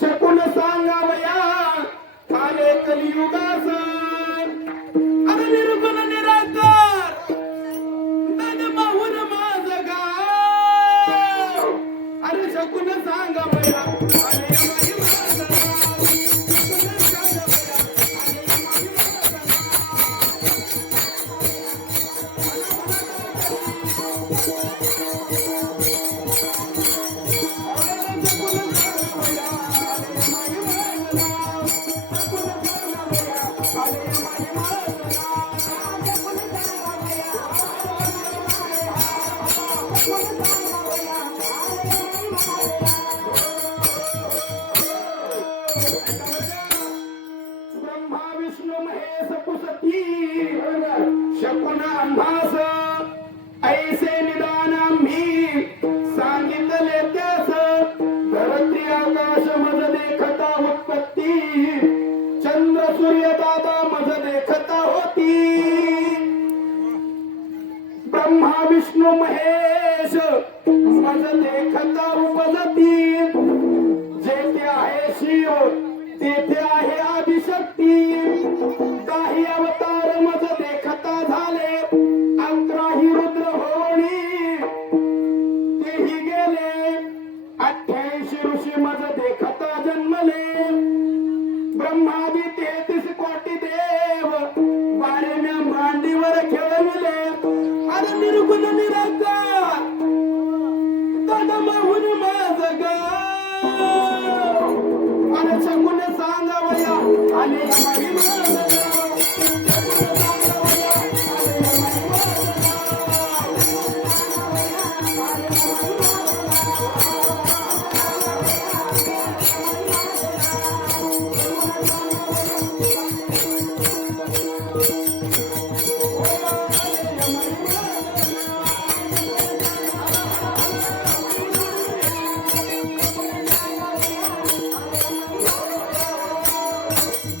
शकून सांगावया काले कलियुगास अरे निर्गुण निराकार नद माहुर माझ गाव अरे शकून सांगावया ब्रह्मा विष्णू महेश पुसती शकून अंधास ऐसे निदान मी सांगितले मज देखता उपजती जेथे आहे शिव तेथे आहे आदिशक्ती काही अवतार मज देखता झाले 11 रुद्र होणी तेही गेले 88 ऋषी मज देखता जन्मले ब्रह्मादी 33 कोटी देव बारेम्या मांडीवर खेळविले अरे निर्गुण निराकार तदमहुन माझ गाव अरे शकुन सांगावया आले महिमा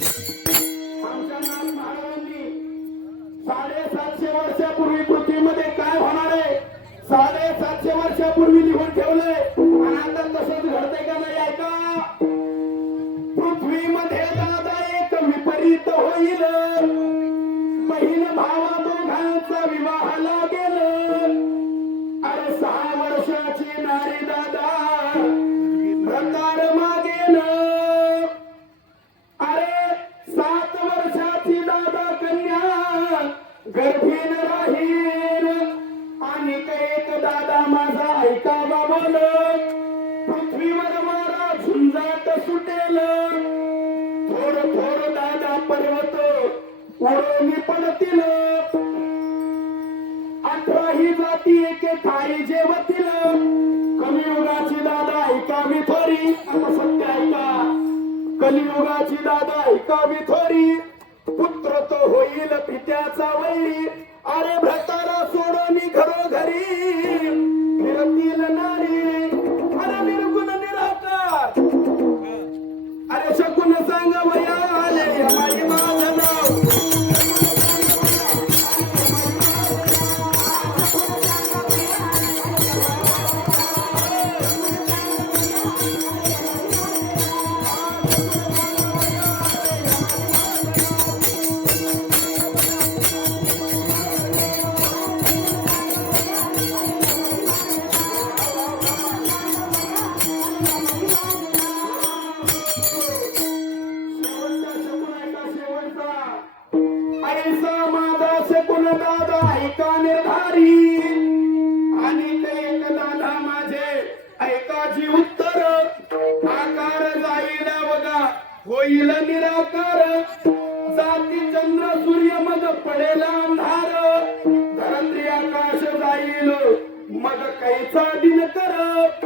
आमच्या नाथ महाराजांनी 750 वर्षापूर्वी पृथ्वीमध्ये काय होणार आहे 750 वर्षापूर्वी लिहून ठेवलंय आणि आता तसंच घडतंय का नाही ऐका पृथ्वीमध्ये दादा एक विपरीत होईल बहीण भावा दोघांचा विवाह लागेल अरे 6 वर्षाची नारी दादा प्रकार मागेल अरे 7 वर्षाची दादा कन्या गर्भीण राहील आणि एक दादा माझा ऐकावा बोल पृथ्वीवर मारा झुंजाट सुटेल थोडं थोडं दादा पर्वत उडवून पडतील 18 जाती एके ठाई जेवतील कलियुगाची दादा ऐकावी थोरी आता सत्य ऐका कलियुगाची दादा ऐकावी थोरी पुत्र तो होईल पित्याचा वैरी अरे भ्रताला सोडून घरोघरी फिरतील नारी अरे निर्गुण निराकार अरे शकुन सांगावया आले माई माझं नाव ऐसा माझा शकुन दादा ऐका निर्धारी आणि एक दादा माझे ऐकाची उत्तर आकार जाईल बघा होईल निराकार जाती चंद्र सूर्य मग पडेल अंधार धरत्री आकाश जाईल मग कैचा दिन कर